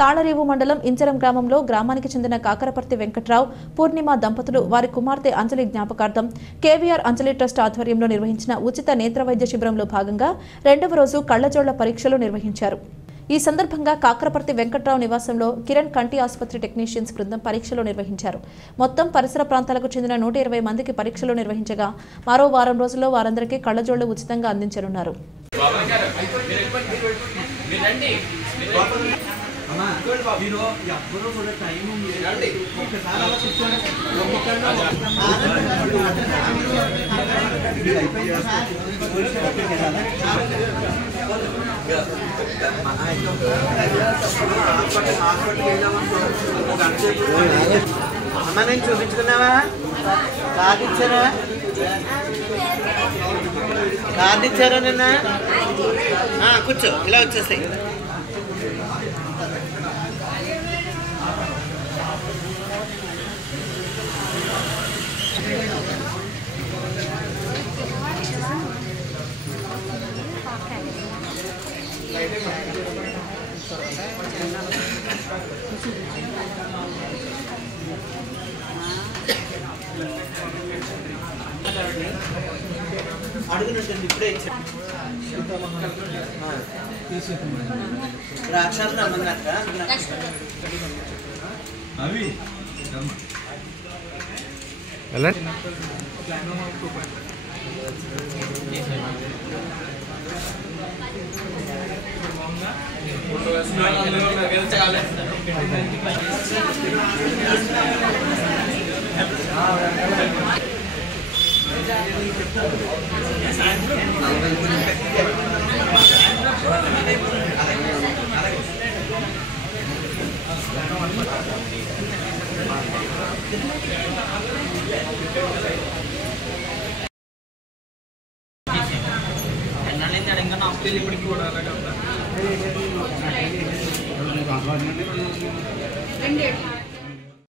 తాళరేవు మండలం ఇంచరం గ్రామంలో గ్రామానికి చెందిన కాకరపర్తి వెంకట్రావు పూర్ణిమ దంపతులు వారి కుమార్తె అంజలి జ్ఞాపకార్థం కేవీఆర్ అంజలి ట్రస్ట్ ఆధ్వర్యంలో నిర్వహించిన ఉచిత నేత్ర వైద్య శిబిరంలో భాగంగా రెండవ రోజు కళ్లజోళ్ల పరీక్షలు నిర్వహించారు. ఈ సందర్భంగా కాకరపర్తి వెంకట్రావు నివాసంలో కిరణ్ కంటి ఆసుపత్రి టెక్నీషియన్స్ బృందం పరీక్షలు నిర్వహించారు. మొత్తం పరిసర ప్రాంతాలకు చెందిన 120 మందికి పరీక్షలు నిర్వహించగా మరో వారం రోజుల్లో వారందరికీ కళ్లజోళ్లు ఉచితంగా అందించనున్నారు. అమ్మ నేను చూపించుకున్నావా? కార్డు ఇచ్చారా? కార్డు ఇచ్చారా నిన్న? కూర్చో, ఇలా వచ్చేసాయి. అడుగునండి ఇప్పుడే ఇచ్చాను. రాక్షసులు అన్నమాట అవి ఎలా ఇప్పటికి కూడా